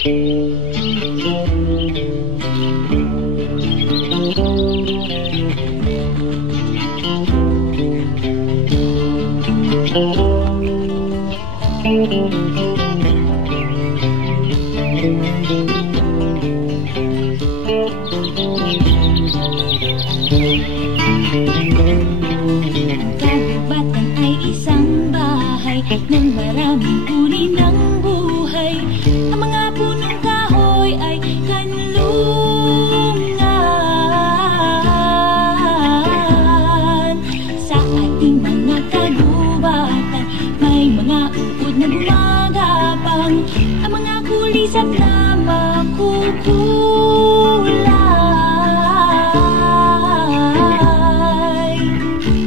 Kagubatan ay isang bahay ng maraming uri ng buhay. Ang mga punong kahoy ay kanlungan. Sa ating mga kagubatan may mga uod na gumagapang. Ang mga kulisap na makukulay.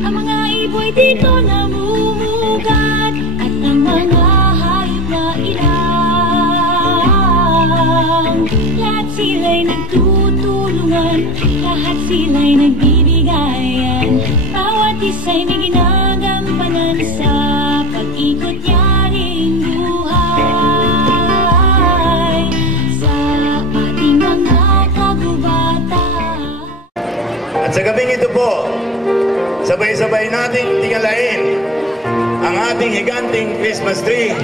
Ang mga iboy dito namumugat at ang mga hayop na ilang. Lahat sila'y nagtutulungan, lahat sila'y nagbibigayan. Bawat isa'y may ginagampanan sa pag-ikot yaring buhay. Sa ating mga kagubatan. At sa gabing ito po, sabay-sabay nating tingalain ang ating higanting Christmas tree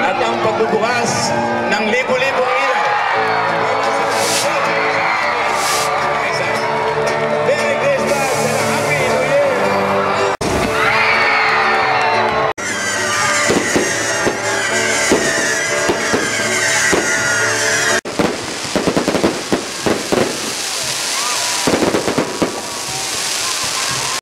at ang pagbubukas ng libo-libong ilaw.